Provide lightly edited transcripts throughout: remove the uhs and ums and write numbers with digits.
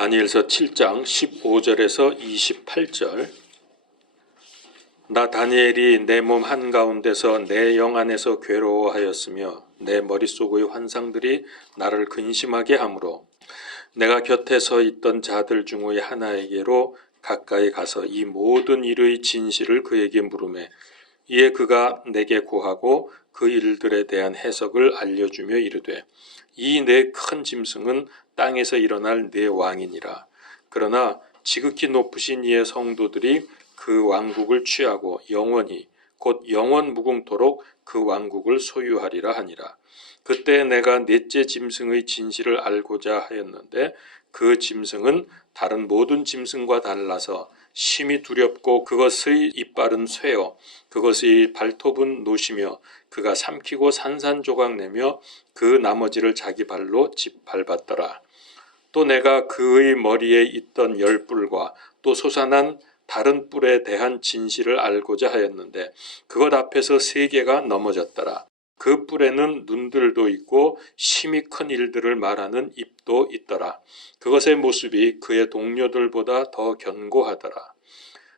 다니엘서 7장 15절에서 28절. 나 다니엘이 내 몸 한가운데서 내 영 안에서 괴로워하였으며 내 머릿속의 환상들이 나를 근심하게 하므로 내가 곁에 서 있던 자들 중의 하나에게로 가까이 가서 이 모든 일의 진실을 그에게 물으매 이에 그가 내게 고하고 그 일들에 대한 해석을 알려주며 이르되 이 내 큰 짐승은 땅에서 일어날 내 왕이니라. 그러나 지극히 높으신 이의 성도들이 그 왕국을 취하고 영원히 곧 영원 무궁토록 그 왕국을 소유하리라 하니라. 그때 내가 넷째 짐승의 진실을 알고자 하였는데 그 짐승은 다른 모든 짐승과 달라서 심히 두렵고 그것의 이빨은 쇠요 그것의 발톱은 노시며 그가 삼키고 산산조각 내며 그 나머지를 자기 발로 짓밟았더라. 또 내가 그의 머리에 있던 열 뿔과 또 솟아난 다른 뿔에 대한 진실을 알고자 하였는데 그것 앞에서 세 개가 넘어졌더라. 그 뿔에는 눈들도 있고 심히 큰 일들을 말하는 입도 있더라. 그것의 모습이 그의 동료들보다 더 견고하더라.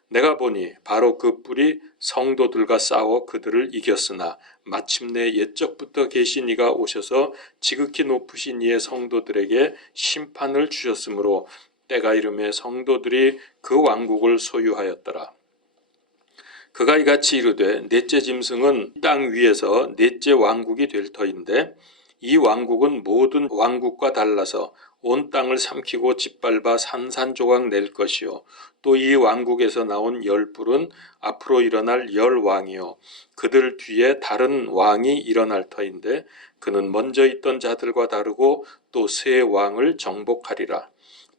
내가 보니 바로 그 뿔이 성도들과 싸워 그들을 이겼으나 마침내 옛적부터 계신 이가 오셔서 지극히 높으신 이의 성도들에게 심판을 주셨으므로 때가 이르매 성도들이 그 왕국을 소유하였더라. 그가 이같이 이르되 넷째 짐승은 땅 위에서 넷째 왕국이 될 터인데 이 왕국은 모든 왕국과 달라서 온 땅을 삼키고 짓밟아 산산조각 낼 것이요 또 이 왕국에서 나온 열 뿔은 앞으로 일어날 열 왕이요 그들 뒤에 다른 왕이 일어날 터인데 그는 먼저 있던 자들과 다르고 또 새 왕을 정복하리라.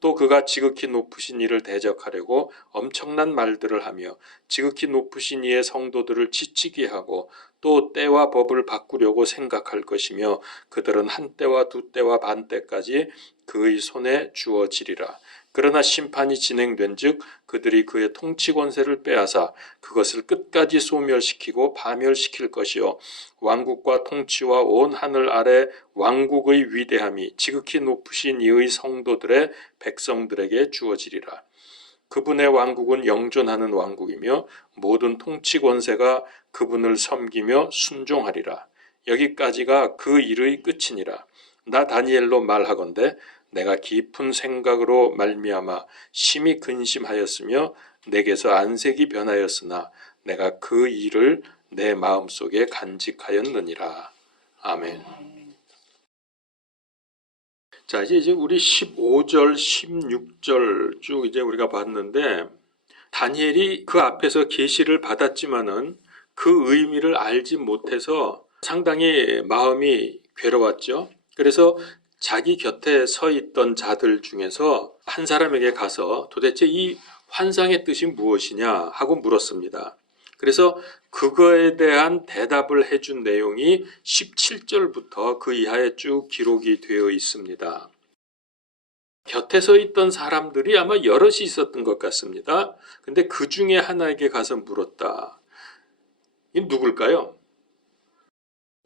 또 그가 지극히 높으신 이를 대적하려고 엄청난 말들을 하며 지극히 높으신 이의 성도들을 지치게 하고 또 때와 법을 바꾸려고 생각할 것이며 그들은 한 때와 두 때와 반 때까지 그의 손에 주어지리라. 그러나 심판이 진행된 즉 그들이 그의 통치 권세를 빼앗아 그것을 끝까지 소멸시키고 파멸시킬 것이요 왕국과 통치와 온 하늘 아래 왕국의 위대함이 지극히 높으신 이의 성도들의 백성들에게 주어지리라. 그분의 왕국은 영존하는 왕국이며 모든 통치 권세가 그분을 섬기며 순종하리라. 여기까지가 그 일의 끝이니라. 나 다니엘로 말하건대 내가 깊은 생각으로 말미암아 심히 근심하였으며 내게서 안색이 변하였으나 내가 그 일을 내 마음속에 간직하였느니라. 아멘. 자, 이제 우리 15절, 16절 쭉 이제 우리가 봤는데 다니엘이 그 앞에서 계시를 받았지만은 그 의미를 알지 못해서 상당히 마음이 괴로웠죠. 그래서 자기 곁에 서 있던 자들 중에서 한 사람에게 가서 도대체 이 환상의 뜻이 무엇이냐 하고 물었습니다. 그래서 그거에 대한 대답을 해준 내용이 17절부터 그 이하에 쭉 기록이 되어 있습니다. 곁에 서 있던 사람들이 아마 여럿이 있었던 것 같습니다. 근데 그 중에 하나에게 가서 물었다. 이 누굴까요?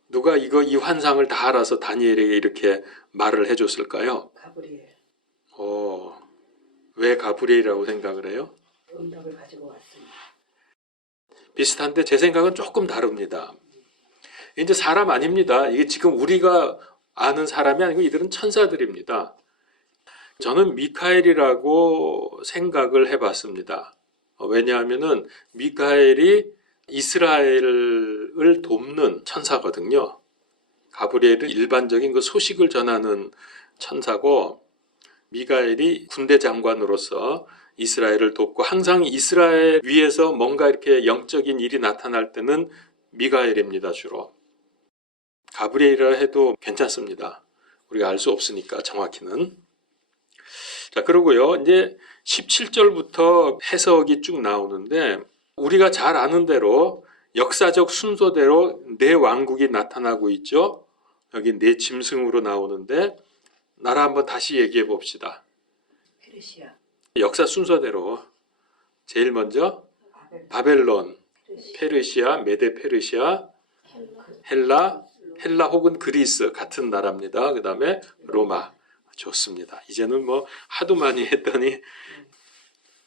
누가 이 환상을 다 알아서 다니엘에게 이렇게 말을 해줬을까요? 가브리엘. 왜 가브리엘이라고 생각을 해요? 응답을 가지고 왔습니다. 비슷한데 제 생각은 조금 다릅니다. 이제 사람 아닙니다. 이게 지금 우리가 아는 사람이 아니고 이들은 천사들입니다. 저는 미카엘이라고 생각을 해봤습니다. 왜냐하면은 미카엘이 이스라엘을 돕는 천사거든요. 가브리엘은 일반적인 그 소식을 전하는 천사고 미카엘이 군대 장관으로서 이스라엘을 돕고 항상 이스라엘 위에서 뭔가 이렇게 영적인 일이 나타날 때는 미카엘입니다, 주로. 가브리엘이라 해도 괜찮습니다. 우리가 알 수 없으니까 정확히는. 자, 그러고요. 이제 17절부터 해석이 쭉 나오는데 우리가 잘 아는 대로 역사적 순서대로 네 왕국이 나타나고 있죠. 여기 네 짐승으로 나오는데 나라 한번 다시 얘기해 봅시다. 페르시아, 역사 순서대로 제일 먼저 바벨론, 페르시아, 메데 페르시아, 헬라 혹은 그리스 같은 나라입니다. 그 다음에 로마. 좋습니다. 이제는 뭐 하도 많이 했더니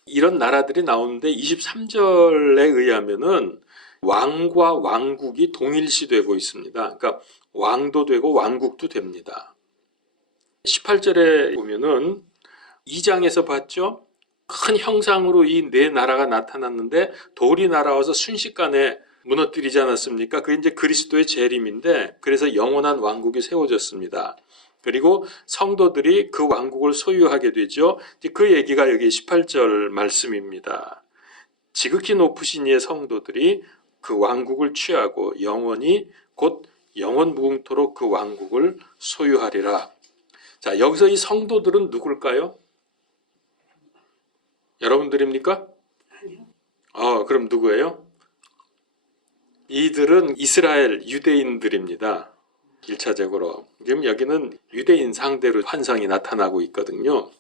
이런 나라들이 나오는데 23절에 의하면은 왕과 왕국이 동일시되고 있습니다. 그러니까 왕도 되고 왕국도 됩니다. 18절에 보면은 2장에서 봤죠? 큰 형상으로 이 네 나라가 나타났는데 돌이 날아와서 순식간에 무너뜨리지 않았습니까? 그게 이제 그리스도의 재림인데 그래서 영원한 왕국이 세워졌습니다. 그리고 성도들이 그 왕국을 소유하게 되죠. 그 얘기가 여기 18절 말씀입니다. 지극히 높으신 이의 성도들이 그 왕국을 취하고 영원히 곧 영원 무궁토록 그 왕국을 소유하리라. 자, 여기서 이 성도들은 누굴까요? 여러분들입니까? 아니요. 그럼 누구예요? 이들은 이스라엘 유대인들입니다. 1차적으로. 지금 여기는 유대인 상대로 환상이 나타나고 있거든요.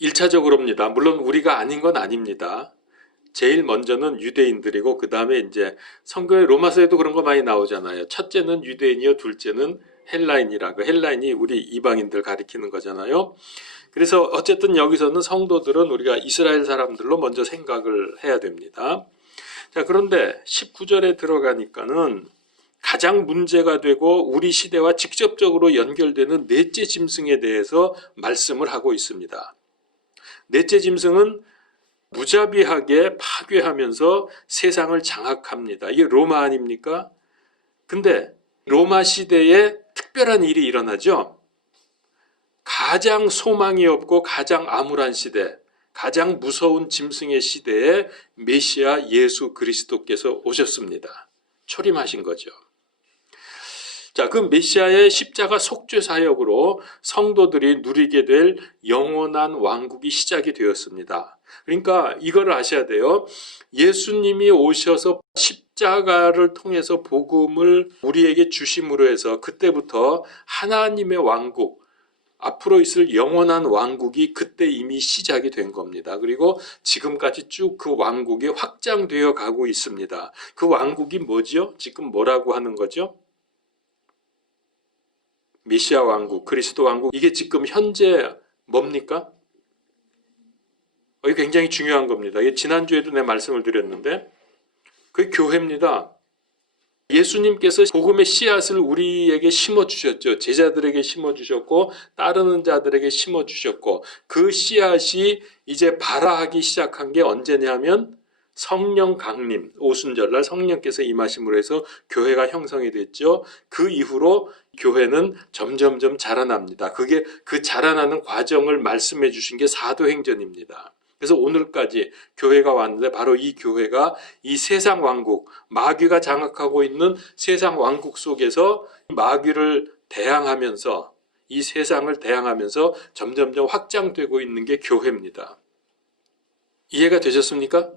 1차적으로입니다. 물론 우리가 아닌 건 아닙니다. 제일 먼저는 유대인들이고 그 다음에 이제 성경의 로마서에도 그런 거 많이 나오잖아요. 첫째는 유대인이요, 둘째는 헬라인이라고. 헬라인이 우리 이방인들 가리키는 거잖아요. 그래서 어쨌든 여기서는 성도들은 우리가 이스라엘 사람들로 먼저 생각을 해야 됩니다. 자, 그런데 19절에 들어가니까는 가장 문제가 되고 우리 시대와 직접적으로 연결되는 넷째 짐승에 대해서 말씀을 하고 있습니다. 넷째 짐승은 무자비하게 파괴하면서 세상을 장악합니다. 이게 로마 아닙니까? 근데 로마 시대에 특별한 일이 일어나죠. 가장 소망이 없고 가장 암울한 시대, 가장 무서운 짐승의 시대에 메시아 예수 그리스도께서 오셨습니다. 초림하신 거죠. 자, 그 메시아의 십자가 속죄 사역으로 성도들이 누리게 될 영원한 왕국이 시작이 되었습니다. 그러니까 이걸 아셔야 돼요. 예수님이 오셔서 십자가를 통해서 복음을 우리에게 주심으로 해서 그때부터 하나님의 왕국, 앞으로 있을 영원한 왕국이 그때 이미 시작이 된 겁니다. 그리고 지금까지 쭉 그 왕국이 확장되어 가고 있습니다. 그 왕국이 뭐죠? 지금 뭐라고 하는 거죠? 메시아 왕국, 그리스도 왕국, 이게 지금 현재 뭡니까? 이게 굉장히 중요한 겁니다. 이게 지난주에도 내 말씀을 드렸는데 그게 교회입니다. 예수님께서 복음의 씨앗을 우리에게 심어주셨죠. 제자들에게 심어주셨고 따르는 자들에게 심어주셨고 그 씨앗이 이제 발화하기 시작한 게 언제냐면 성령 강림, 오순절날 성령께서 임하심으로 해서 교회가 형성이 됐죠. 그 이후로 교회는 점점점 자라납니다. 그게 그 자라나는 과정을 말씀해 주신 게 사도행전입니다. 그래서 오늘까지 교회가 왔는데 바로 이 교회가 이 세상 왕국, 마귀가 장악하고 있는 세상 왕국 속에서 마귀를 대항하면서 이 세상을 대항하면서 점점점 확장되고 있는 게 교회입니다. 이해가 되셨습니까?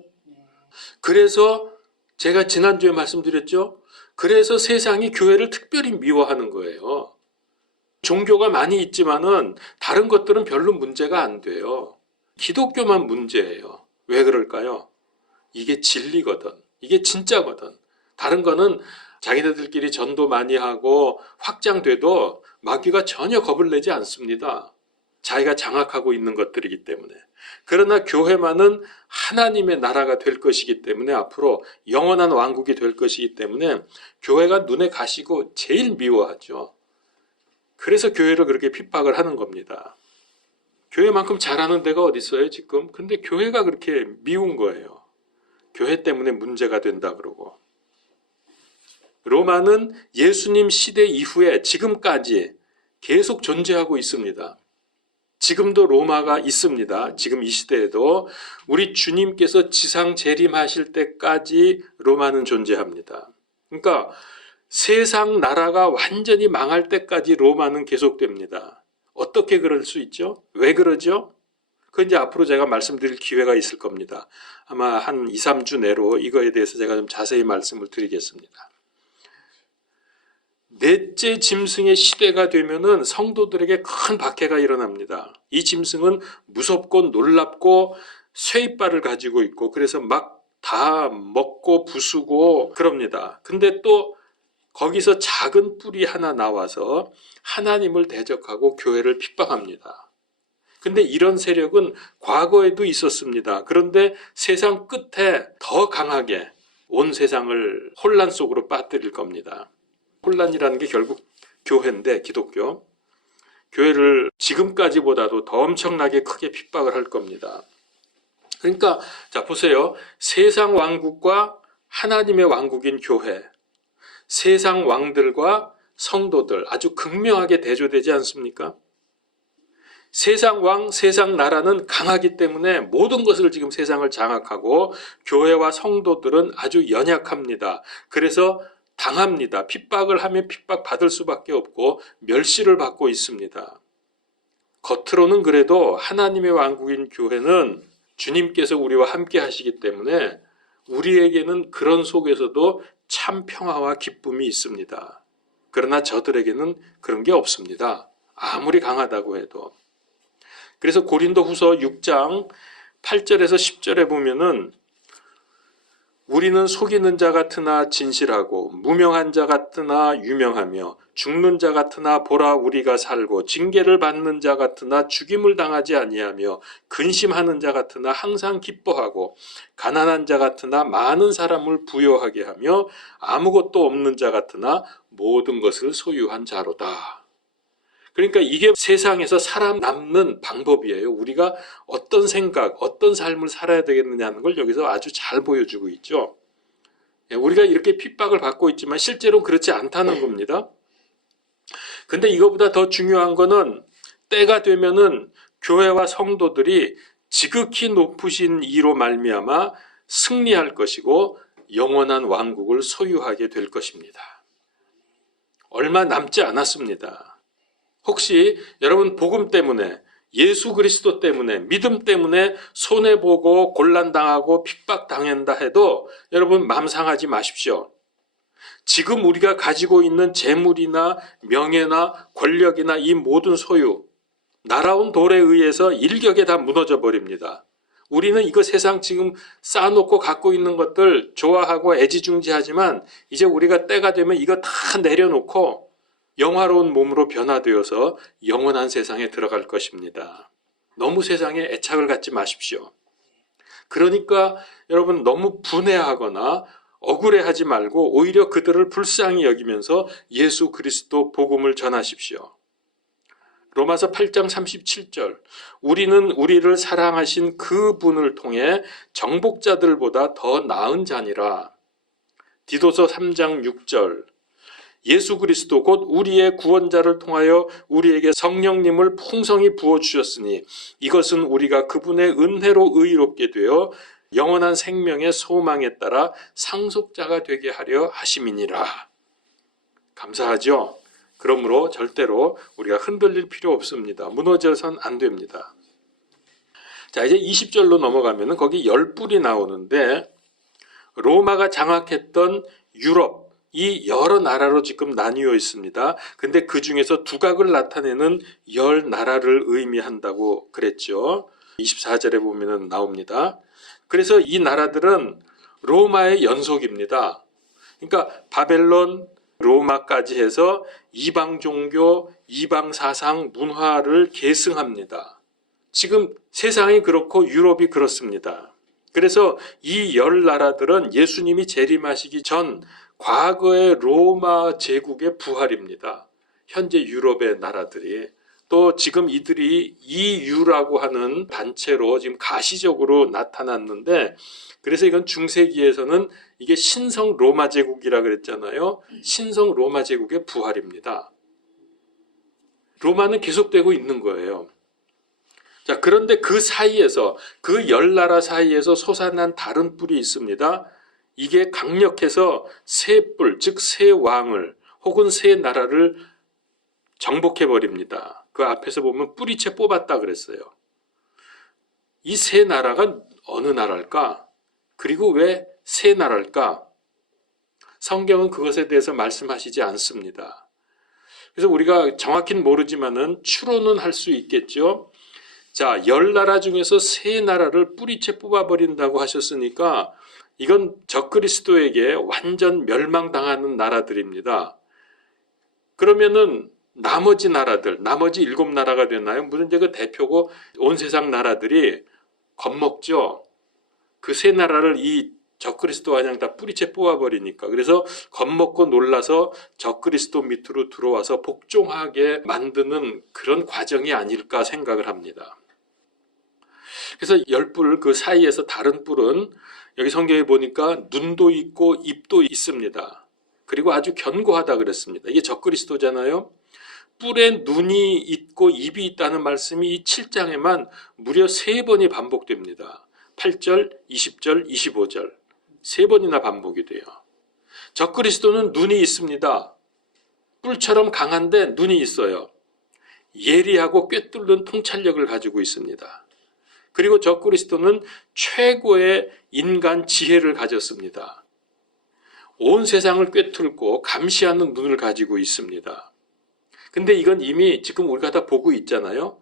그래서 제가 지난주에 말씀드렸죠. 그래서 세상이 교회를 특별히 미워하는 거예요. 종교가 많이 있지만은 다른 것들은 별로 문제가 안 돼요. 기독교만 문제예요. 왜 그럴까요? 이게 진리거든. 이게 진짜거든. 다른 거는 자기네들끼리 전도 많이 하고 확장돼도 마귀가 전혀 겁을 내지 않습니다. 자기가 장악하고 있는 것들이기 때문에. 그러나 교회만은 하나님의 나라가 될 것이기 때문에 앞으로 영원한 왕국이 될 것이기 때문에 교회가 눈에 가시고 제일 미워하죠. 그래서 교회를 그렇게 핍박을 하는 겁니다. 교회만큼 잘하는 데가 어디 있어요 지금? 근데 교회가 그렇게 미운 거예요. 교회 때문에 문제가 된다 그러고. 로마는 예수님 시대 이후에 지금까지 계속 존재하고 있습니다. 지금도 로마가 있습니다. 지금 이 시대에도 우리 주님께서 지상 재림하실 때까지 로마는 존재합니다. 그러니까 세상 나라가 완전히 망할 때까지 로마는 계속됩니다. 어떻게 그럴 수 있죠? 왜 그러죠? 그건 이제 앞으로 제가 말씀드릴 기회가 있을 겁니다. 아마 한 2, 3주 내로 이거에 대해서 제가 좀 자세히 말씀을 드리겠습니다. 넷째 짐승의 시대가 되면은 성도들에게 큰 박해가 일어납니다. 이 짐승은 무섭고 놀랍고 쇠이빨을 가지고 있고 그래서 막 다 먹고 부수고 그럽니다. 근데 또 거기서 작은 뿔이 하나 나와서 하나님을 대적하고 교회를 핍박합니다. 근데 이런 세력은 과거에도 있었습니다. 그런데 세상 끝에 더 강하게 온 세상을 혼란 속으로 빠뜨릴 겁니다. 혼란이라는 게 결국 교회인데, 기독교. 교회를 지금까지보다도 더 엄청나게 크게 핍박을 할 겁니다. 그러니까 자 보세요. 세상 왕국과 하나님의 왕국인 교회, 세상 왕들과 성도들 아주 극명하게 대조되지 않습니까? 세상 왕, 세상 나라는 강하기 때문에 모든 것을 지금 세상을 장악하고 교회와 성도들은 아주 연약합니다. 그래서 당합니다. 핍박을 하면 핍박받을 수밖에 없고 멸시를 받고 있습니다. 겉으로는 그래도 하나님의 왕국인 교회는 주님께서 우리와 함께 하시기 때문에 우리에게는 그런 속에서도 참 평화와 기쁨이 있습니다. 그러나 저들에게는 그런 게 없습니다. 아무리 강하다고 해도. 그래서 고린도후서 6장 8절에서 10절에 보면은 우리는 속이는 자 같으나 진실하고 무명한 자 같으나 유명하며 죽는 자 같으나 보라 우리가 살고 징계를 받는 자 같으나 죽임을 당하지 아니하며 근심하는 자 같으나 항상 기뻐하고 가난한 자 같으나 많은 사람을 부요하게 하며 아무것도 없는 자 같으나 모든 것을 소유한 자로다. 그러니까 이게 세상에서 살아남는 방법이에요. 우리가 어떤 생각, 어떤 삶을 살아야 되겠느냐는 걸 여기서 아주 잘 보여주고 있죠. 우리가 이렇게 핍박을 받고 있지만 실제로는 그렇지 않다는 겁니다. 근데 이거보다 더 중요한 거는 때가 되면은 교회와 성도들이 지극히 높으신 이로 말미암아 승리할 것이고 영원한 왕국을 소유하게 될 것입니다. 얼마 남지 않았습니다. 혹시 여러분 복음 때문에 예수 그리스도 때문에 믿음 때문에 손해보고 곤란당하고 핍박당한다 해도 여러분 마음 상하지 마십시오. 지금 우리가 가지고 있는 재물이나 명예나 권력이나 이 모든 소유 날아온 돌에 의해서 일격에 다 무너져 버립니다. 우리는 이거 세상 지금 쌓아놓고 갖고 있는 것들 좋아하고 애지중지하지만 이제 우리가 때가 되면 이거 다 내려놓고 영화로운 몸으로 변화되어서 영원한 세상에 들어갈 것입니다. 너무 세상에 애착을 갖지 마십시오. 그러니까 여러분 너무 분해하거나 억울해하지 말고 오히려 그들을 불쌍히 여기면서 예수 그리스도 복음을 전하십시오. 로마서 8장 37절 우리는 우리를 사랑하신 그분을 통해 정복자들보다 더 나은 자니라. 디도서 3장 6절 예수 그리스도 곧 우리의 구원자를 통하여 우리에게 성령님을 풍성히 부어주셨으니 이것은 우리가 그분의 은혜로 의롭게 되어 영원한 생명의 소망에 따라 상속자가 되게 하려 하심이니라. 감사하죠? 그러므로 절대로 우리가 흔들릴 필요 없습니다. 무너져선 안 됩니다. 자, 이제 20절로 넘어가면 거기 10뿔이 나오는데 로마가 장악했던 유럽 이 여러 나라로 지금 나뉘어 있습니다. 근데 그 중에서 두각을 나타내는 10나라를 의미한다고 그랬죠. 24절에 보면 나옵니다. 그래서 이 나라들은 로마의 연속입니다. 그러니까 바벨론, 로마까지 해서 이방 종교, 이방 사상, 문화를 계승합니다. 지금 세상이 그렇고 유럽이 그렇습니다. 그래서 이 10나라들은 예수님이 재림하시기 전 과거의 로마 제국의 부활입니다. 현재 유럽의 나라들이 또 지금 이들이 EU라고 하는 단체로 지금 가시적으로 나타났는데 그래서 이건 중세기에서는 이게 신성 로마 제국이라 그랬잖아요. 신성 로마 제국의 부활입니다. 로마는 계속되고 있는 거예요. 자, 그런데 그 사이에서 그 10나라 사이에서 솟아난 다른 뿔이 있습니다. 이게 강력해서 세 뿔, 즉 세 왕을 혹은 세 나라를 정복해버립니다. 그 앞에서 보면 뿌리채 뽑았다 그랬어요. 이 세 나라가 어느 나라일까? 그리고 왜 세 나라일까? 성경은 그것에 대해서 말씀하시지 않습니다. 그래서 우리가 정확히는 모르지만은 추론은 할 수 있겠죠. 자, 10나라 중에서 세 나라를 뿌리채 뽑아버린다고 하셨으니까 이건 적그리스도에게 완전 멸망당하는 나라들입니다. 그러면은 나머지 나라들, 나머지 7나라가 되나요? 무슨 이제 그 대표고 온 세상 나라들이 겁먹죠. 그 세 나라를 이 적그리스도 그냥 다 뿌리채 뽑아버리니까. 그래서 겁먹고 놀라서 적그리스도 밑으로 들어와서 복종하게 만드는 그런 과정이 아닐까 생각을 합니다. 그래서 10뿔 그 사이에서 다른 뿔은 여기 성경에 보니까 눈도 있고 입도 있습니다. 그리고 아주 견고하다 그랬습니다. 이게 적그리스도잖아요. 뿔에 눈이 있고 입이 있다는 말씀이 이 7장에만 무려 3번이 반복됩니다. 8절, 20절, 25절. 3번이나 반복이 돼요. 적그리스도는 눈이 있습니다. 뿔처럼 강한데 눈이 있어요. 예리하고 꿰뚫는 통찰력을 가지고 있습니다. 그리고 적그리스도는 최고의 인간 지혜를 가졌습니다. 온 세상을 꿰뚫고 감시하는 눈을 가지고 있습니다. 근데 이건 이미 지금 우리가 다 보고 있잖아요.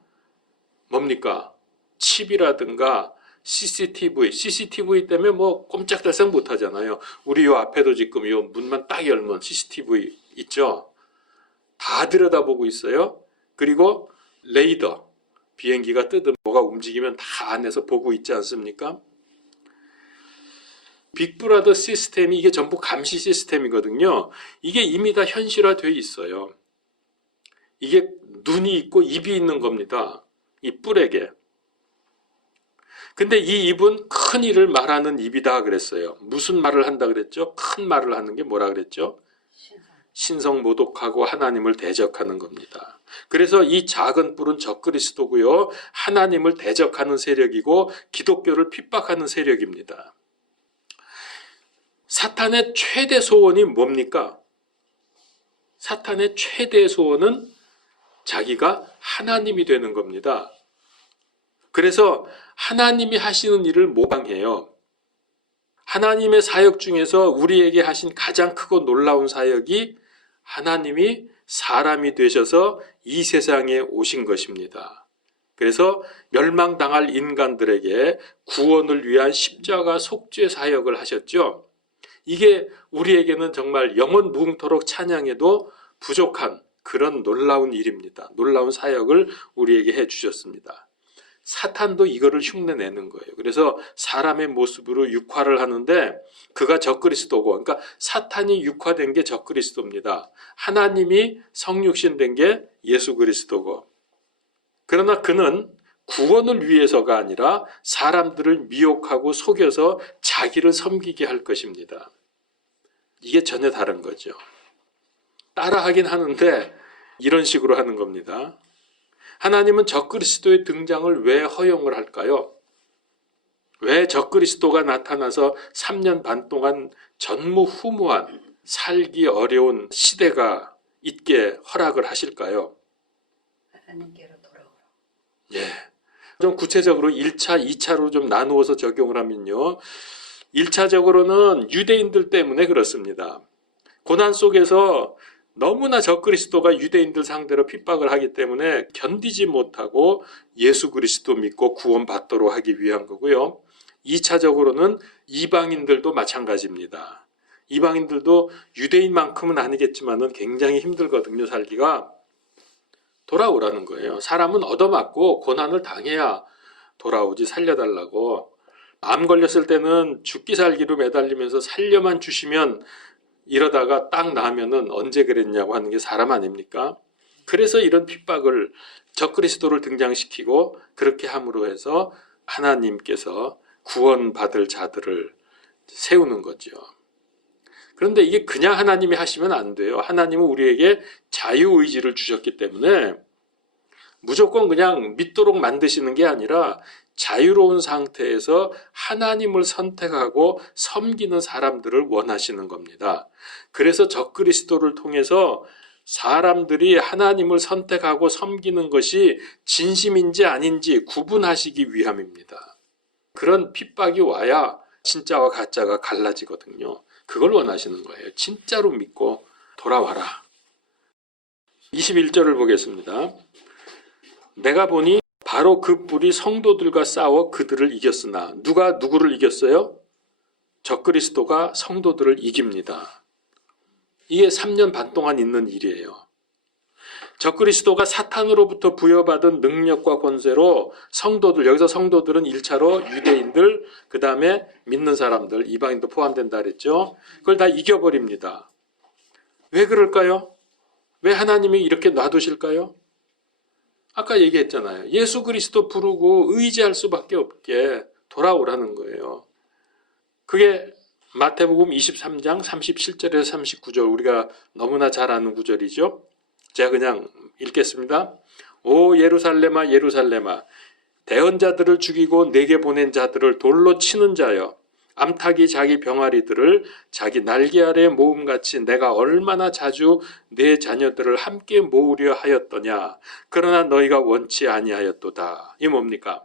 뭡니까? 칩이라든가 CCTV 때문에 뭐 꼼짝달싹 못하잖아요. 우리 요 앞에도 지금 요 문만 딱 열면 CCTV 있죠. 다 들여다보고 있어요. 그리고 레이더, 비행기가 뜨든 뭐가 움직이면 다 안에서 보고 있지 않습니까? 빅브라더 시스템이 이게 전부 감시 시스템이거든요. 이게 이미 다 현실화되어 있어요. 이게 눈이 있고 입이 있는 겁니다. 이 뿔에게. 근데 이 입은 큰 일을 말하는 입이다 그랬어요. 무슨 말을 한다 그랬죠? 큰 말을 하는 게 뭐라 그랬죠? 신성모독하고 하나님을 대적하는 겁니다. 그래서 이 작은 뿔은 적그리스도고요. 하나님을 대적하는 세력이고 기독교를 핍박하는 세력입니다. 사탄의 최대 소원이 뭡니까? 사탄의 최대 소원은 자기가 하나님이 되는 겁니다. 그래서 하나님이 하시는 일을 모방해요. 하나님의 사역 중에서 우리에게 하신 가장 크고 놀라운 사역이 하나님이 사람이 되셔서 이 세상에 오신 것입니다. 그래서 멸망당할 인간들에게 구원을 위한 십자가 속죄 사역을 하셨죠. 이게 우리에게는 정말 영원 무궁토록 찬양해도 부족한 그런 놀라운 일입니다. 놀라운 사역을 우리에게 해주셨습니다. 사탄도 이거를 흉내내는 거예요. 그래서 사람의 모습으로 육화를 하는데 그가 적그리스도고, 그러니까 사탄이 육화된 게 적그리스도입니다. 하나님이 성육신된 게 예수 그리스도고. 그러나 그는 구원을 위해서가 아니라 사람들을 미혹하고 속여서 자기를 섬기게 할 것입니다. 이게 전혀 다른 거죠. 따라하긴 하는데 이런 식으로 하는 겁니다. 하나님은 적그리스도의 등장을 왜 허용을 할까요? 왜 적그리스도가 나타나서 3년 반 동안 전무후무한 살기 어려운 시대가 있게 허락을 하실까요? 하나님께로 돌아오라. 예. 좀 구체적으로 1차, 2차로 좀 나누어서 적용을 하면요. 1차적으로는 유대인들 때문에 그렇습니다. 고난 속에서 너무나 적그리스도가 유대인들 상대로 핍박을 하기 때문에 견디지 못하고 예수 그리스도 믿고 구원받도록 하기 위한 거고요. 2차적으로는 이방인들도 마찬가지입니다. 이방인들도 유대인만큼은 아니겠지만은 굉장히 힘들거든요, 살기가. 돌아오라는 거예요. 사람은 얻어맞고 고난을 당해야 돌아오지, 살려달라고. 암 걸렸을 때는 죽기 살기로 매달리면서 살려만 주시면 이러다가 딱 나면은 언제 그랬냐고 하는 게 사람 아닙니까? 그래서 이런 핍박을 적그리스도를 등장시키고 그렇게 함으로 해서 하나님께서 구원받을 자들을 세우는 거죠. 그런데 이게 그냥 하나님이 하시면 안 돼요. 하나님은 우리에게 자유의지를 주셨기 때문에 무조건 그냥 믿도록 만드시는 게 아니라 자유로운 상태에서 하나님을 선택하고 섬기는 사람들을 원하시는 겁니다. 그래서 적그리스도를 통해서 사람들이 하나님을 선택하고 섬기는 것이 진심인지 아닌지 구분하시기 위함입니다. 그런 핍박이 와야 진짜와 가짜가 갈라지거든요. 그걸 원하시는 거예요. 진짜로 믿고 돌아와라. 21절을 보겠습니다. 내가 보니 바로 그 뿔이 성도들과 싸워 그들을 이겼으나 누가 누구를 이겼어요? 적그리스도가 성도들을 이깁니다. 이게 3년 반 동안 있는 일이에요. 적그리스도가 사탄으로부터 부여받은 능력과 권세로 성도들, 여기서 성도들은 1차로 유대인들, 그 다음에 믿는 사람들, 이방인도 포함된다 그랬죠. 그걸 다 이겨버립니다. 왜 그럴까요? 왜 하나님이 이렇게 놔두실까요? 아까 얘기했잖아요. 예수 그리스도 부르고 의지할 수밖에 없게 돌아오라는 거예요. 그게 마태복음 23장 37절에서 39절, 우리가 너무나 잘 아는 구절이죠. 제가 그냥 읽겠습니다. 오 예루살렘아 예루살렘아, 대언자들을 죽이고 내게 보낸 자들을 돌로 치는 자여, 암탉이 자기 병아리들을 자기 날개 아래 모음같이 내가 얼마나 자주 내 자녀들을 함께 모으려 하였더냐. 그러나 너희가 원치 아니하였도다. 이게 뭡니까?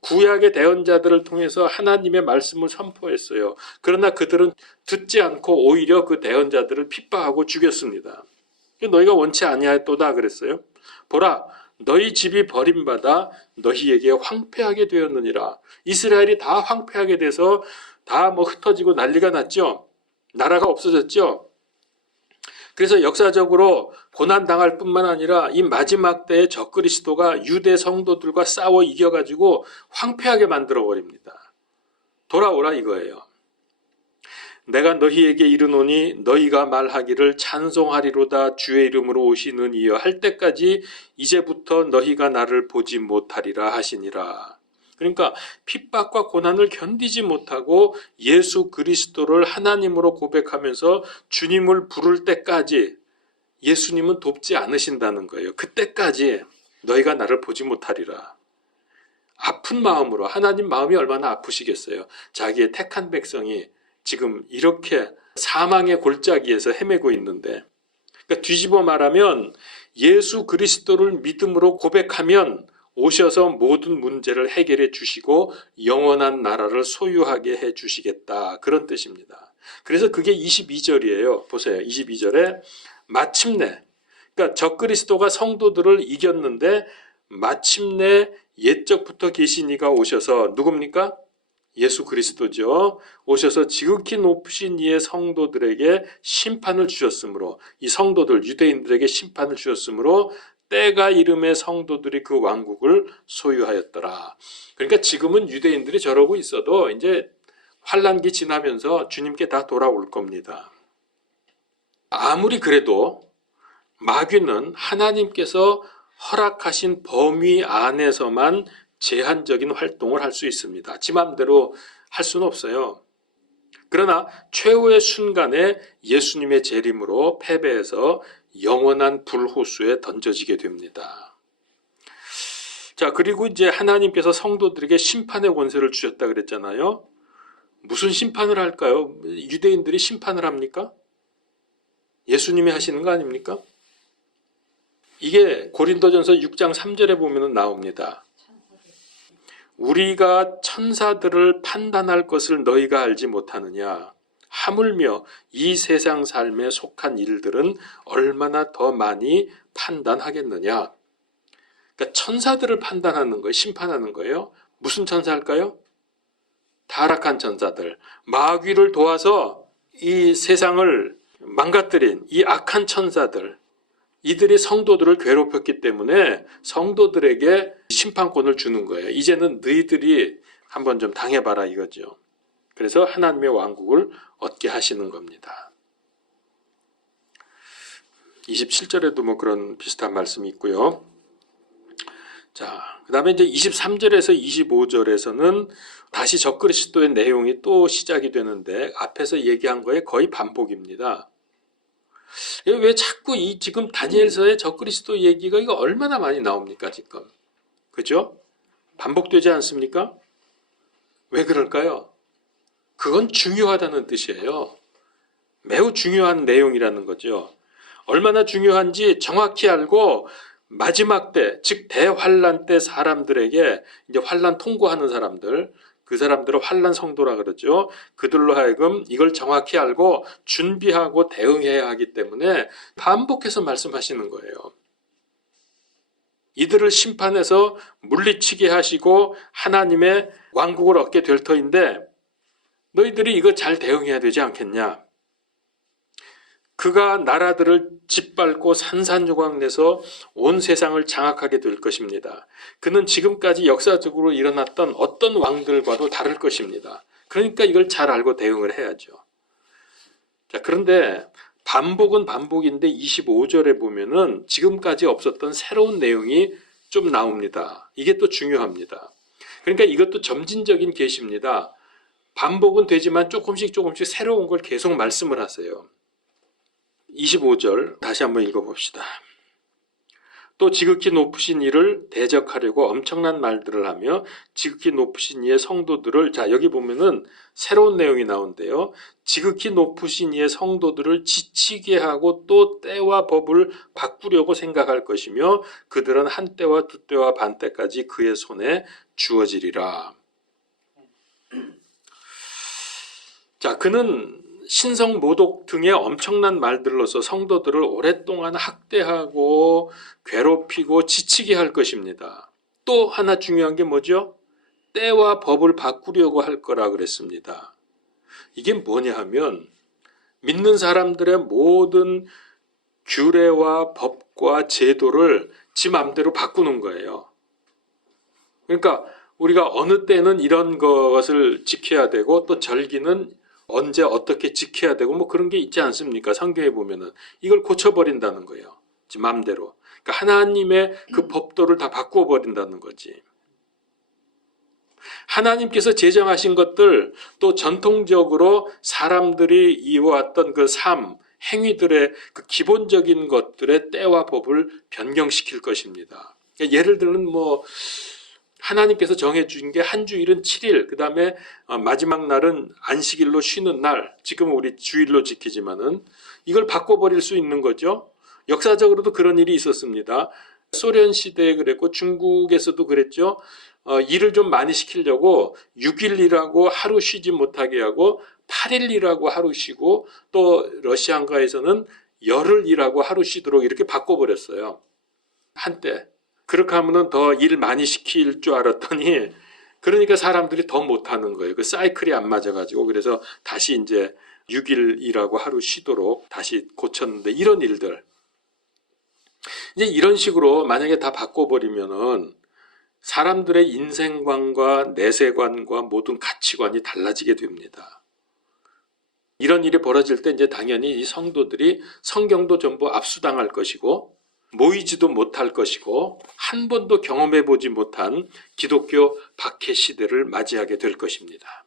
구약의 대언자들을 통해서 하나님의 말씀을 선포했어요. 그러나 그들은 듣지 않고 오히려 그 대언자들을 핍박하고 죽였습니다. 너희가 원치 아니하였도다 그랬어요. 보라, 너희 집이 버림받아 너희에게 황폐하게 되었느니라. 이스라엘이 다 황폐하게 돼서 다 흩어지고 난리가 났죠. 나라가 없어졌죠. 그래서 역사적으로 고난당할 뿐만 아니라 이 마지막 때에 적그리스도가 유대 성도들과 싸워 이겨가지고 황폐하게 만들어버립니다. 돌아오라 이거예요. 내가 너희에게 이르노니 너희가 말하기를 찬송하리로다 주의 이름으로 오시는 이여 할 때까지 이제부터 너희가 나를 보지 못하리라 하시니라. 그러니까 핍박과 고난을 견디지 못하고 예수 그리스도를 하나님으로 고백하면서 주님을 부를 때까지 예수님은 돕지 않으신다는 거예요. 그때까지 너희가 나를 보지 못하리라. 아픈 마음으로, 하나님 마음이 얼마나 아프시겠어요. 자기의 택한 백성이 지금 이렇게 사망의 골짜기에서 헤매고 있는데, 그러니까 뒤집어 말하면 예수 그리스도를 믿음으로 고백하면 오셔서 모든 문제를 해결해 주시고 영원한 나라를 소유하게 해 주시겠다, 그런 뜻입니다. 그래서 그게 22절이에요. 보세요. 22절에 마침내, 그러니까 적그리스도가 성도들을 이겼는데 마침내 옛적부터 계신 이가 오셔서, 누굽니까? 예수 그리스도죠. 오셔서 지극히 높으신 이의 성도들에게 심판을 주셨으므로, 이 성도들 유대인들에게 심판을 주셨으므로 때가 이름의 성도들이 그 왕국을 소유하였더라. 그러니까 지금은 유대인들이 저러고 있어도 이제 환란기 지나면서 주님께 다 돌아올 겁니다. 아무리 그래도 마귀는 하나님께서 허락하신 범위 안에서만 제한적인 활동을 할 수 있습니다. 지 맘대로 할 수는 없어요. 그러나 최후의 순간에 예수님의 재림으로 패배해서 영원한 불호수에 던져지게 됩니다. 자, 그리고 이제 하나님께서 성도들에게 심판의 권세를 주셨다 그랬잖아요. 무슨 심판을 할까요? 유대인들이 심판을 합니까? 예수님이 하시는 거 아닙니까? 이게 고린도전서 6장 3절에 보면 나옵니다. 우리가 천사들을 판단할 것을 너희가 알지 못하느냐? 하물며 이 세상 삶에 속한 일들은 얼마나 더 많이 판단하겠느냐? 그러니까 천사들을 판단하는 거예요. 심판하는 거예요. 무슨 천사일까요? 타락한 천사들, 마귀를 도와서 이 세상을 망가뜨린 이 악한 천사들, 이들이 성도들을 괴롭혔기 때문에 성도들에게 심판권을 주는 거예요. 이제는 너희들이 한번 좀 당해봐라 이거죠. 그래서 하나님의 왕국을 얻게 하시는 겁니다. 27절에도 뭐 그런 비슷한 말씀이 있고요. 자, 그 다음에 이제 23절에서 25절에서는 다시 적그리스도의 내용이 또 시작이 되는데 앞에서 얘기한 거에 거의 반복입니다. 왜 자꾸 이 지금 다니엘서의 적그리스도 얘기가 이거 얼마나 많이 나옵니까 지금? 그죠? 반복되지 않습니까? 왜 그럴까요? 그건 중요하다는 뜻이에요. 매우 중요한 내용이라는 거죠. 얼마나 중요한지 정확히 알고 마지막 때, 즉 대환란 때 사람들에게, 이제 환란 통과하는 사람들, 그 사람들을 환란 성도라 그러죠. 그들로 하여금 이걸 정확히 알고 준비하고 대응해야 하기 때문에 반복해서 말씀하시는 거예요. 이들을 심판해서 물리치게 하시고 하나님의 왕국을 얻게 될 터인데, 너희들이 이거 잘 대응해야 되지 않겠냐. 그가 나라들을 짓밟고 산산조각 내서 온 세상을 장악하게 될 것입니다. 그는 지금까지 역사적으로 일어났던 어떤 왕들과도 다를 것입니다. 그러니까 이걸 잘 알고 대응을 해야죠. 자, 그런데 반복은 반복인데 25절에 보면은 지금까지 없었던 새로운 내용이 좀 나옵니다. 이게 또 중요합니다. 그러니까 이것도 점진적인 계시입니다. 반복은 되지만 조금씩 새로운 걸 계속 말씀을 하세요. 25절 다시 한번 읽어봅시다. 또 지극히 높으신 이를 대적하려고 엄청난 말들을 하며 지극히 높으신 이의 성도들을, 자 여기 보면은 새로운 내용이 나온대요. 지극히 높으신 이의 성도들을 지치게 하고 또 때와 법을 바꾸려고 생각할 것이며 그들은 한 때와 두 때와 반 때까지 그의 손에 주어지리라. 자, 그는 신성 모독 등의 엄청난 말들로서 성도들을 오랫동안 학대하고 괴롭히고 지치게 할 것입니다. 또 하나 중요한 게 뭐죠? 때와 법을 바꾸려고 할 거라 그랬습니다. 이게 뭐냐 하면 믿는 사람들의 모든 규례와 법과 제도를 지 맘대로 바꾸는 거예요. 그러니까 우리가 어느 때는 이런 것을 지켜야 되고 또 절기는 언제 어떻게 지켜야 되고 뭐 그런 게 있지 않습니까? 성경에 보면은 이걸 고쳐버린다는 거예요. 지 맘대로. 그러니까 하나님의 그 법도를 다 바꾸어 버린다는 거지. 하나님께서 제정하신 것들 또 전통적으로 사람들이 이어왔던 그 삶, 행위들의 그 기본적인 것들의 때와 법을 변경시킬 것입니다. 그러니까 예를 들면 뭐 하나님께서 정해준 게 한 주일은 7일, 그 다음에 마지막 날은 안식일로 쉬는 날, 지금은 우리 주일로 지키지만은 이걸 바꿔버릴 수 있는 거죠. 역사적으로도 그런 일이 있었습니다. 소련 시대에 그랬고 중국에서도 그랬죠. 일을 좀 많이 시키려고 6일 일하고 하루 쉬지 못하게 하고 8일 일하고 하루 쉬고 또 러시아인가에서는 열흘 일하고 하루 쉬도록 이렇게 바꿔버렸어요. 한때. 그렇게 하면은 더 일 많이 시킬 줄 알았더니 그러니까 사람들이 더 못하는 거예요. 그 사이클이 안 맞아가지고 그래서 다시 이제 6일 일하고 하루 쉬도록 다시 고쳤는데 이런 일들. 이제 이런 식으로 만약에 다 바꿔버리면은 사람들의 인생관과 내세관과 모든 가치관이 달라지게 됩니다. 이런 일이 벌어질 때 이제 당연히 이 성도들이 성경도 전부 압수당할 것이고 모이지도 못할 것이고 한 번도 경험해 보지 못한 기독교 박해 시대를 맞이하게 될 것입니다.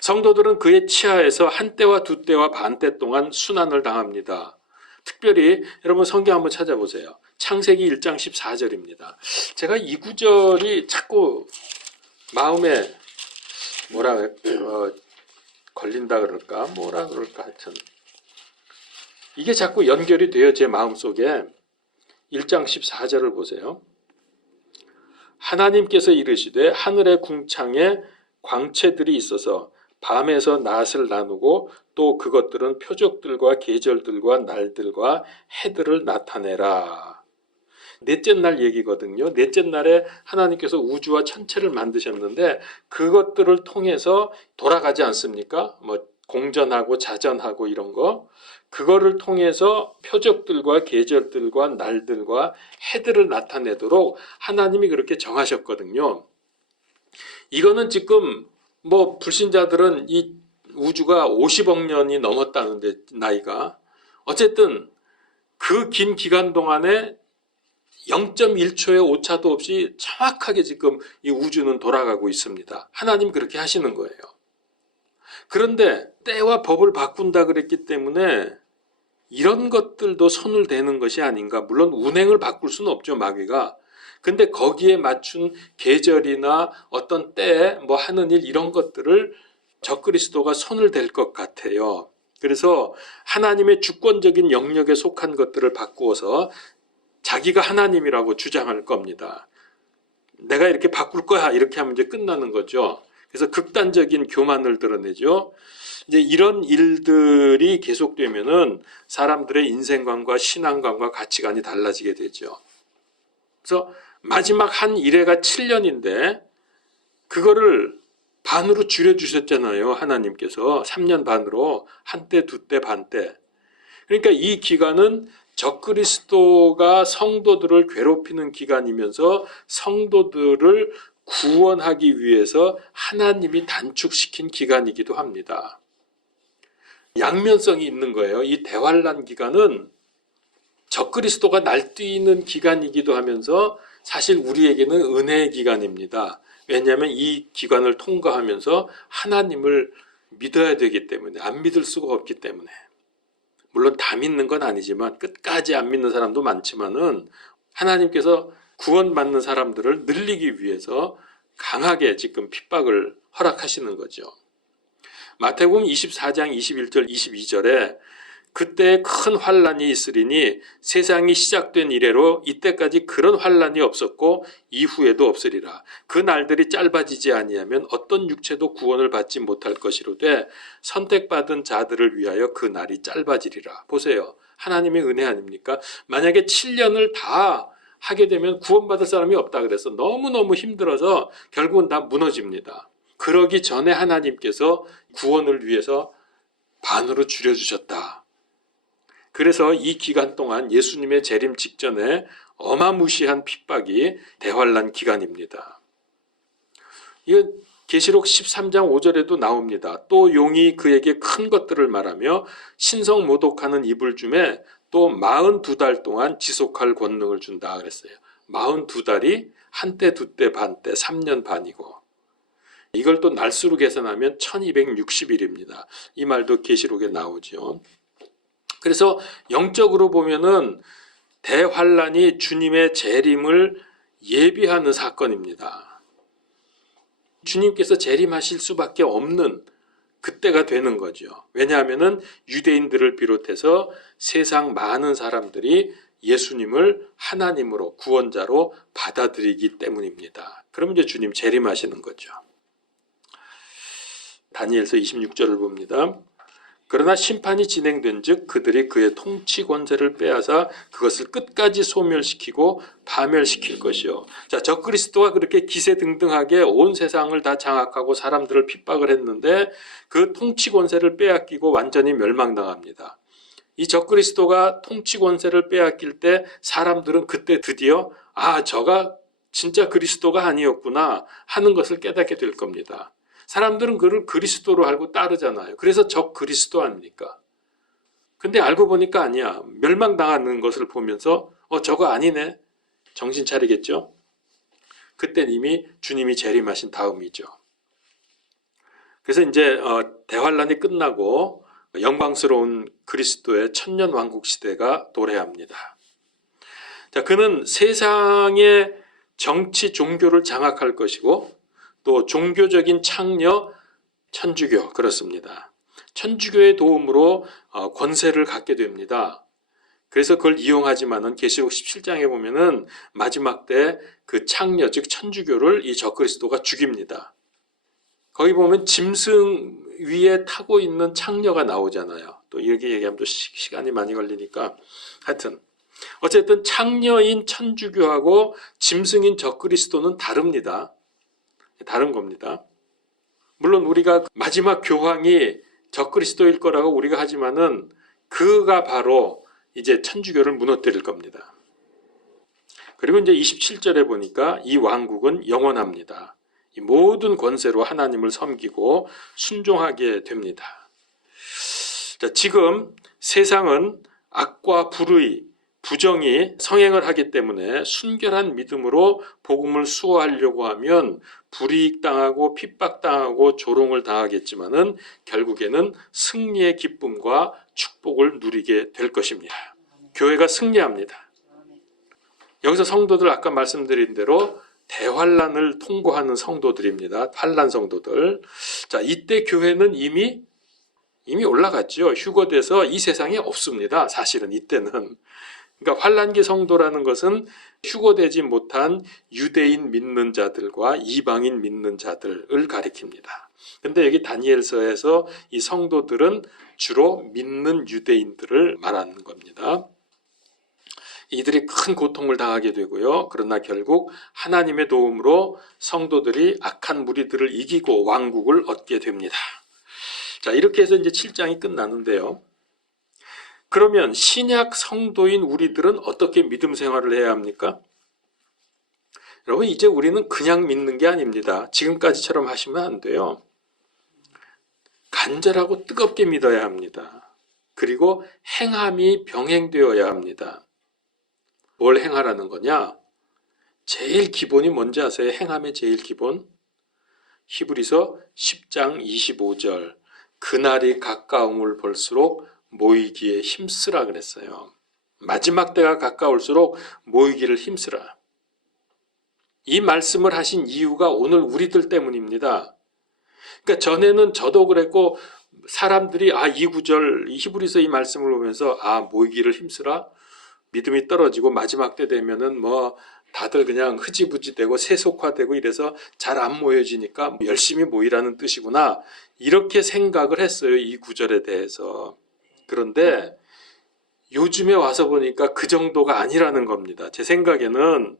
성도들은 그의 치하에서 한 때와 두 때와 반 때 동안 순환을 당합니다. 특별히 여러분 성경 한번 찾아보세요. 창세기 1장 14절입니다. 제가 이 구절이 자꾸 마음에 걸린다 그럴까 뭐라 그럴까 하여튼 이게 자꾸 연결이 돼요. 제 마음속에. 1장 14절을 보세요. 하나님께서 이르시되 하늘의 궁창에 광채들이 있어서 밤에서 낮을 나누고 또 그것들은 표적들과 계절들과 날들과 해들을 나타내라. 넷째 날 얘기거든요. 넷째 날에 하나님께서 우주와 천체를 만드셨는데 그것들을 통해서 돌아가지 않습니까? 뭐 공전하고 자전하고 이런 거. 그거를 통해서 표적들과 계절들과 날들과 해들을 나타내도록 하나님이 그렇게 정하셨거든요. 이거는 지금 뭐 불신자들은 이 우주가 50억 년이 넘었다는데 나이가 어쨌든 그 긴 기간 동안에 0.1초의 오차도 없이 정확하게 지금 이 우주는 돌아가고 있습니다. 하나님 그렇게 하시는 거예요. 그런데 때와 법을 바꾼다 그랬기 때문에 이런 것들도 손을 대는 것이 아닌가. 물론 운행을 바꿀 수는 없죠, 마귀가. 근데 거기에 맞춘 계절이나 어떤 때 뭐 하는 일 이런 것들을 적그리스도가 손을 댈 것 같아요. 그래서 하나님의 주권적인 영역에 속한 것들을 바꾸어서 자기가 하나님이라고 주장할 겁니다. 내가 이렇게 바꿀 거야 이렇게 하면 이제 끝나는 거죠. 그래서 극단적인 교만을 드러내죠. 이제 이런 일들이 계속되면은 사람들의 인생관과 신앙관과 가치관이 달라지게 되죠. 그래서 마지막 한 일회가 7년인데 그거를 반으로 줄여주셨잖아요. 하나님께서 3년 반으로 한때, 두때, 반때. 그러니까 이 기간은 적그리스도가 성도들을 괴롭히는 기간이면서 성도들을 구원하기 위해서 하나님이 단축시킨 기간이기도 합니다. 양면성이 있는 거예요. 이 대환란 기간은 적그리스도가 날뛰는 기간이기도 하면서 사실 우리에게는 은혜의 기간입니다. 왜냐하면 이 기간을 통과하면서 하나님을 믿어야 되기 때문에, 안 믿을 수가 없기 때문에. 물론 다 믿는 건 아니지만 끝까지 안 믿는 사람도 많지만은 하나님께서 구원받는 사람들을 늘리기 위해서 강하게 지금 핍박을 허락하시는 거죠. 마태복음 24장 21절 22절에 그때 큰 환란이 있으리니 세상이 시작된 이래로 이때까지 그런 환란이 없었고 이후에도 없으리라. 그 날들이 짧아지지 아니하면 어떤 육체도 구원을 받지 못할 것이로되 선택받은 자들을 위하여 그 날이 짧아지리라. 보세요. 하나님의 은혜 아닙니까? 만약에 7년을 다 하게 되면 구원받을 사람이 없다 그래서 너무너무 힘들어서 결국은 다 무너집니다. 그러기 전에 하나님께서 구원을 위해서 반으로 줄여주셨다. 그래서 이 기간 동안 예수님의 재림 직전에 어마무시한 핍박이 대환란 기간입니다. 이건 계시록 13장 5절에도 나옵니다. 또 용이 그에게 큰 것들을 말하며 신성 모독하는 이불 줌에 또 42달 동안 지속할 권능을 준다 그랬어요. 42달이 한때, 두때, 반때, 3년 반이고 이걸 또 날수로 계산하면 1260일입니다. 이 말도 계시록에 나오죠. 그래서 영적으로 보면은 대환란이 주님의 재림을 예비하는 사건입니다. 주님께서 재림하실 수밖에 없는 그때가 되는 거죠. 왜냐하면은 유대인들을 비롯해서 세상 많은 사람들이 예수님을 하나님으로 구원자로 받아들이기 때문입니다. 그럼 이제 주님 재림하시는 거죠. 다니엘서 26절을 봅니다. 그러나 심판이 진행된 즉 그들이 그의 통치 권세를 빼앗아 그것을 끝까지 소멸시키고 파멸시킬 것이요. 자, 적그리스도가 그렇게 기세등등하게 온 세상을 다 장악하고 사람들을 핍박을 했는데 그 통치 권세를 빼앗기고 완전히 멸망당합니다. 이 적그리스도가 통치 권세를 빼앗길 때 사람들은 그때 드디어 저가 진짜 그리스도가 아니었구나 하는 것을 깨닫게 될 겁니다. 사람들은 그를 그리스도로 알고 따르잖아요. 그래서 적 그리스도 아닙니까? 근데 알고 보니까 아니야. 멸망당하는 것을 보면서 저거 아니네. 정신 차리겠죠? 그땐 이미 주님이 재림하신 다음이죠. 그래서 이제 대환란이 끝나고 영광스러운 그리스도의 천년왕국 시대가 도래합니다. 자, 그는 세상의 정치, 종교를 장악할 것이고 또 종교적인 창녀, 천주교 그렇습니다. 천주교의 도움으로 권세를 갖게 됩니다. 그래서 그걸 이용하지만은 계시록 17장에 보면은 마지막 때 그 창녀 즉 천주교를 이 적그리스도가 죽입니다. 거기 보면 짐승 위에 타고 있는 창녀가 나오잖아요. 또 이렇게 얘기하면 또 시간이 많이 걸리니까 하여튼 어쨌든 창녀인 천주교하고 짐승인 적그리스도는 다릅니다. 다른 겁니다. 물론 우리가 마지막 교황이 적그리스도일 거라고 우리가 하지만은 그가 바로 이제 천주교를 무너뜨릴 겁니다. 그리고 이제 27절에 보니까 이 왕국은 영원합니다. 이 모든 권세로 하나님을 섬기고 순종하게 됩니다. 자, 지금 세상은 악과 불의, 부정이 성행을 하기 때문에 순결한 믿음으로 복음을 수호하려고 하면 불이익당하고 핍박당하고 조롱을 당하겠지만은 결국에는 승리의 기쁨과 축복을 누리게 될 것입니다. 교회가 승리합니다. 여기서 성도들 아까 말씀드린 대로 대환란을 통과하는 성도들입니다. 환란 성도들. 자, 이때 교회는 이미 올라갔죠. 휴거돼서 이 세상에 없습니다. 사실은 이때는. 그러니까 환란기 성도라는 것은 휴거되지 못한 유대인 믿는 자들과 이방인 믿는 자들을 가리킵니다. 근데 여기 다니엘서에서 이 성도들은 주로 믿는 유대인들을 말하는 겁니다. 이들이 큰 고통을 당하게 되고요. 그러나 결국 하나님의 도움으로 성도들이 악한 무리들을 이기고 왕국을 얻게 됩니다. 자, 이렇게 해서 이제 7장이 끝나는데요. 그러면 신약 성도인 우리들은 어떻게 믿음 생활을 해야 합니까? 여러분, 이제 우리는 그냥 믿는 게 아닙니다. 지금까지처럼 하시면 안 돼요. 간절하고 뜨겁게 믿어야 합니다. 그리고 행함이 병행되어야 합니다. 뭘 행하라는 거냐? 제일 기본이 뭔지 아세요? 행함의 제일 기본. 히브리서 10장 25절. 그날이 가까움을 볼수록 모이기에 힘쓰라 그랬어요. 마지막 때가 가까울수록 모이기를 힘쓰라. 이 말씀을 하신 이유가 오늘 우리들 때문입니다. 그러니까 전에는 저도 그랬고 사람들이 이 구절, 이 히브리서 이 말씀을 보면서 모이기를 힘쓰라. 믿음이 떨어지고 마지막 때 되면은 다들 그냥 흐지부지 되고 세속화되고 이래서 잘 안 모여지니까 열심히 모이라는 뜻이구나. 이렇게 생각을 했어요. 이 구절에 대해서. 그런데 요즘에 와서 보니까 그 정도가 아니라는 겁니다. 제 생각에는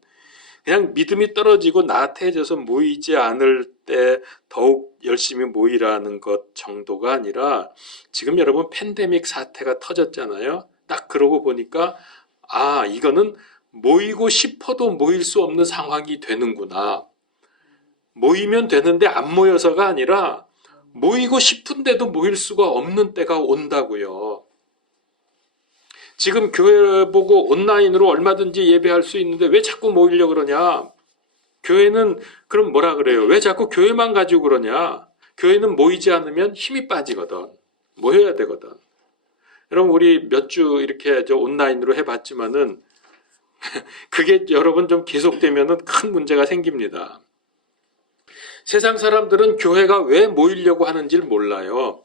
그냥 믿음이 떨어지고 나태해져서 모이지 않을 때 더욱 열심히 모이라는 것 정도가 아니라 지금 여러분 팬데믹 사태가 터졌잖아요. 딱 그러고 보니까 이거는 모이고 싶어도 모일 수 없는 상황이 되는구나. 모이면 되는데 안 모여서가 아니라 모이고 싶은데도 모일 수가 없는 때가 온다고요. 지금 교회 보고 온라인으로 얼마든지 예배할 수 있는데 왜 자꾸 모이려고 그러냐? 교회는 그럼 뭐라 그래요? 왜 자꾸 교회만 가지고 그러냐? 교회는 모이지 않으면 힘이 빠지거든. 모여야 되거든. 여러분 우리 몇 주 이렇게 온라인으로 해봤지만은 그게 여러분 좀 계속되면은 큰 문제가 생깁니다. 세상 사람들은 교회가 왜 모이려고 하는지를 몰라요.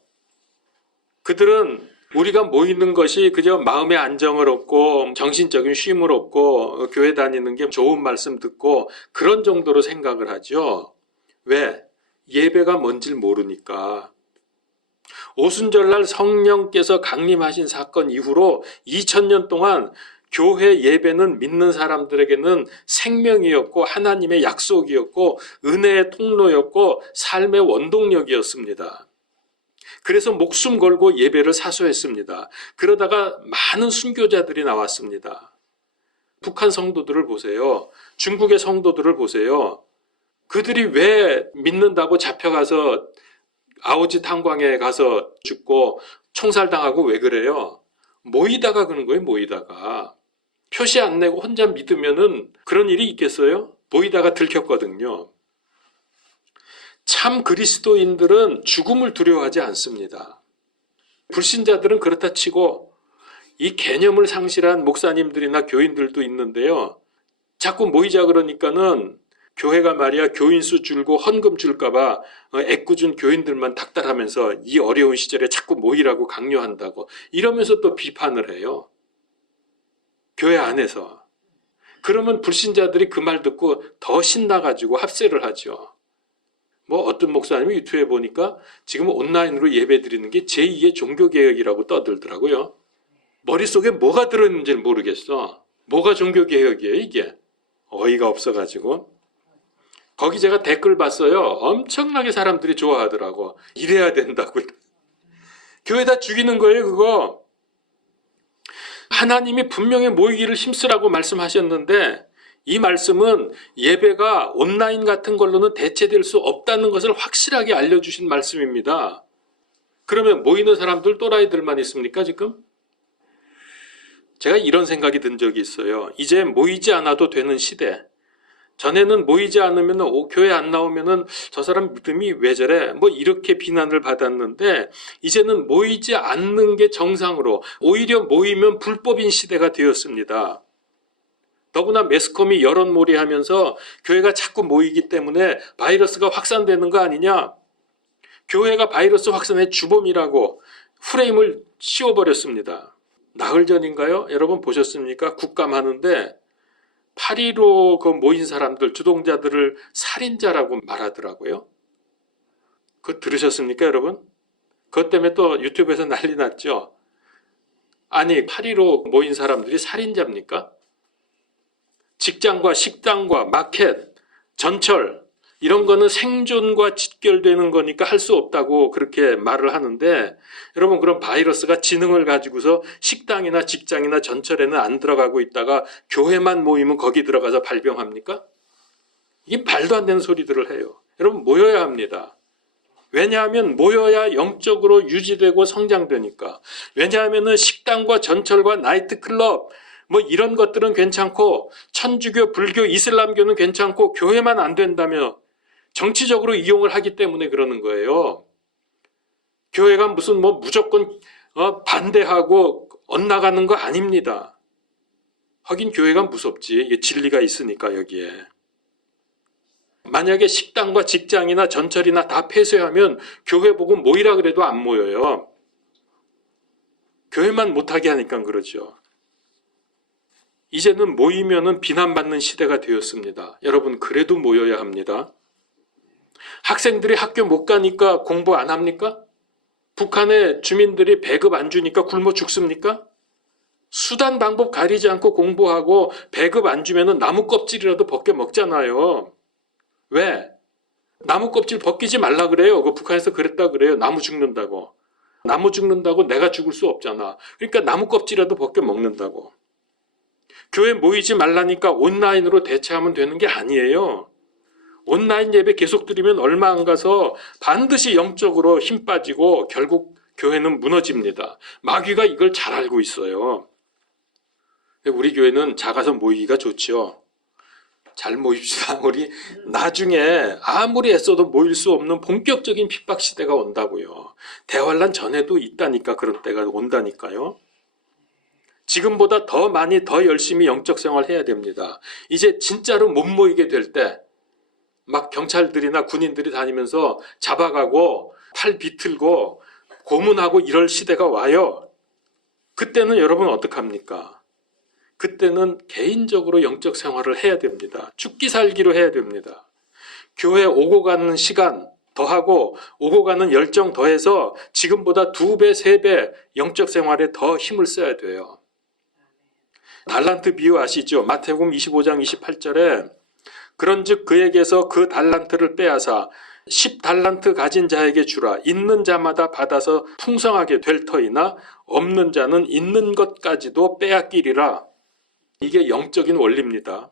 그들은 우리가 모이는 것이 그저 마음의 안정을 얻고 정신적인 쉼을 얻고 교회 다니는 게 좋은 말씀 듣고 그런 정도로 생각을 하죠. 왜? 예배가 뭔지를 모르니까. 오순절날 성령께서 강림하신 사건 이후로 2000년 동안 교회 예배는 믿는 사람들에게는 생명이었고 하나님의 약속이었고 은혜의 통로였고 삶의 원동력이었습니다. 그래서 목숨 걸고 예배를 사수했습니다. 그러다가 많은 순교자들이 나왔습니다. 북한 성도들을 보세요. 중국의 성도들을 보세요. 그들이 왜 믿는다고 잡혀가서 아오지 탄광에 가서 죽고 총살당하고 왜 그래요? 모이다가 그런 거예요. 모이다가. 표시 안 내고 혼자 믿으면은 그런 일이 있겠어요? 모이다가 들켰거든요. 참 그리스도인들은 죽음을 두려워하지 않습니다. 불신자들은 그렇다 치고 이 개념을 상실한 목사님들이나 교인들도 있는데요. 자꾸 모이자 그러니까는 교회가 말이야 교인 수 줄고 헌금 줄까봐 애꿎은 교인들만 닥달하면서 이 어려운 시절에 자꾸 모이라고 강요한다고 이러면서 또 비판을 해요. 교회 안에서. 그러면 불신자들이 그 말 듣고 더 신나가지고 합세를 하죠. 어떤 목사님이 유튜브에 보니까 지금 온라인으로 예배 드리는 게 제2의 종교개혁이라고 떠들더라고요. 머릿속에 뭐가 들어있는지를 모르겠어. 뭐가 종교개혁이에요 이게? 어이가 없어가지고. 거기 제가 댓글 봤어요. 엄청나게 사람들이 좋아하더라고. 이래야 된다고. 교회다 죽이는 거예요 그거. 하나님이 분명히 모이기를 힘쓰라고 말씀하셨는데 이 말씀은 예배가 온라인 같은 걸로는 대체될 수 없다는 것을 확실하게 알려주신 말씀입니다. 그러면 모이는 사람들 또라이들만 있습니까 지금? 제가 이런 생각이 든 적이 있어요. 이제 모이지 않아도 되는 시대. 전에는 모이지 않으면 교회 안 나오면은 저 사람 믿음이 왜 저래? 이렇게 비난을 받았는데 이제는 모이지 않는 게 정상으로 오히려 모이면 불법인 시대가 되었습니다. 더구나 매스컴이 여론몰이하면서 교회가 자꾸 모이기 때문에 바이러스가 확산되는 거 아니냐? 교회가 바이러스 확산의 주범이라고 프레임을 씌워버렸습니다. 나흘 전인가요? 여러분 보셨습니까? 국감하는데 8.15 그 모인 사람들, 주동자들을 살인자라고 말하더라고요. 그거 들으셨습니까, 여러분? 그것 때문에 또 유튜브에서 난리 났죠. 아니, 8.15 모인 사람들이 살인자입니까? 직장과 식당과 마켓, 전철 이런 거는 생존과 직결되는 거니까 할 수 없다고 그렇게 말을 하는데 여러분 그런 바이러스가 지능을 가지고서 식당이나 직장이나 전철에는 안 들어가고 있다가 교회만 모이면 거기 들어가서 발병합니까? 이게 말도 안 되는 소리들을 해요. 여러분 모여야 합니다. 왜냐하면 모여야 영적으로 유지되고 성장되니까. 왜냐하면 식당과 전철과 나이트클럽 뭐 이런 것들은 괜찮고 천주교, 불교, 이슬람교는 괜찮고 교회만 안 된다며 정치적으로 이용을 하기 때문에 그러는 거예요. 교회가 무슨 뭐 무조건 반대하고 엇나가는 거 아닙니다. 하긴 교회가 무섭지. 진리가 있으니까 여기에. 만약에 식당과 직장이나 전철이나 다 폐쇄하면 교회 보고 모이라 그래도 안 모여요. 교회만 못하게 하니까 그러죠. 이제는 모이면은 비난받는 시대가 되었습니다. 여러분 그래도 모여야 합니다. 학생들이 학교 못 가니까 공부 안 합니까? 북한의 주민들이 배급 안 주니까 굶어 죽습니까? 수단 방법 가리지 않고 공부하고 배급 안 주면은 나무 껍질이라도 벗겨 먹잖아요. 왜? 나무 껍질 벗기지 말라 그래요. 그 북한에서 그랬다 그래요. 나무 죽는다고. 나무 죽는다고 내가 죽을 수 없잖아. 그러니까 나무 껍질이라도 벗겨 먹는다고. 교회 모이지 말라니까 온라인으로 대체하면 되는 게 아니에요. 온라인 예배 계속 드리면 얼마 안 가서 반드시 영적으로 힘 빠지고 결국 교회는 무너집니다. 마귀가 이걸 잘 알고 있어요. 우리 교회는 작아서 모이기가 좋죠. 잘 모입시다. 우리 나중에 아무리 애써도 모일 수 없는 본격적인 핍박 시대가 온다고요. 대환란 전에도 있다니까 그런 때가 온다니까요. 지금보다 더 많이 더 열심히 영적 생활 해야 됩니다. 이제 진짜로 못 모이게 될 때 막 경찰들이나 군인들이 다니면서 잡아가고 팔 비틀고 고문하고 이럴 시대가 와요. 그때는 여러분 어떡합니까? 그때는 개인적으로 영적 생활을 해야 됩니다. 죽기 살기로 해야 됩니다. 교회 오고 가는 시간 더하고 오고 가는 열정 더해서 지금보다 2배, 3배 영적 생활에 더 힘을 써야 돼요. 달란트 비유 아시죠? 마태복음 25장 28절에 그런즉 그에게서 그 달란트를 빼앗아 10달란트 가진 자에게 주라. 있는 자마다 받아서 풍성하게 될 터이나 없는 자는 있는 것까지도 빼앗기리라. 이게 영적인 원리입니다.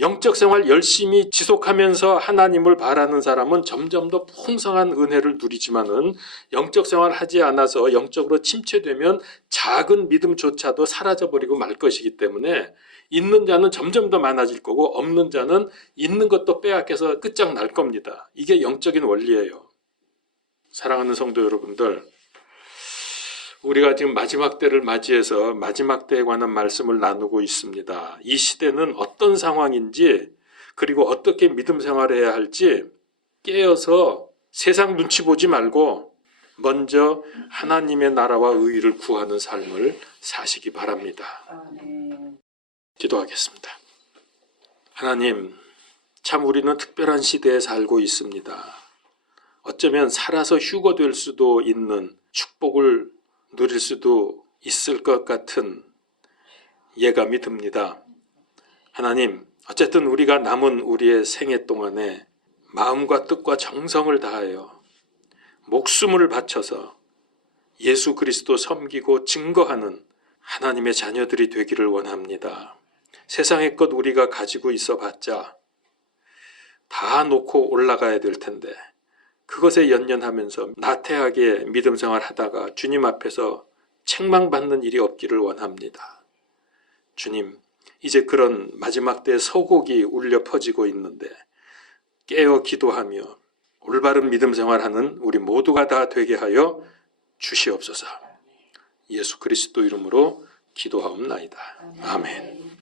영적 생활 열심히 지속하면서 하나님을 바라는 사람은 점점 더 풍성한 은혜를 누리지만은 영적 생활 하지 않아서 영적으로 침체되면 작은 믿음조차도 사라져버리고 말 것이기 때문에 있는 자는 점점 더 많아질 거고 없는 자는 있는 것도 빼앗겨서 끝장날 겁니다. 이게 영적인 원리예요. 사랑하는 성도 여러분들, 우리가 지금 마지막 때를 맞이해서 마지막 때에 관한 말씀을 나누고 있습니다. 이 시대는 어떤 상황인지 그리고 어떻게 믿음 생활을 해야 할지 깨어서 세상 눈치 보지 말고 먼저 하나님의 나라와 의의를 구하는 삶을 사시기 바랍니다. 기도하겠습니다. 하나님, 참 우리는 특별한 시대에 살고 있습니다. 어쩌면 살아서 휴거될 수도 있는 축복을 누릴 수도 있을 것 같은 예감이 듭니다. 하나님, 어쨌든 우리가 남은 우리의 생애 동안에 마음과 뜻과 정성을 다하여 목숨을 바쳐서 예수 그리스도 섬기고 증거하는 하나님의 자녀들이 되기를 원합니다. 세상의 것 우리가 가지고 있어 봤자 다 놓고 올라가야 될 텐데 그것에 연연하면서 나태하게 믿음 생활 하다가 주님 앞에서 책망받는 일이 없기를 원합니다. 주님, 이제 그런 마지막 때의 서곡이 울려 퍼지고 있는데 깨어 기도하며 올바른 믿음 생활하는 우리 모두가 다 되게 하여 주시옵소서. 예수 그리스도 이름으로 기도하옵나이다. 아멘.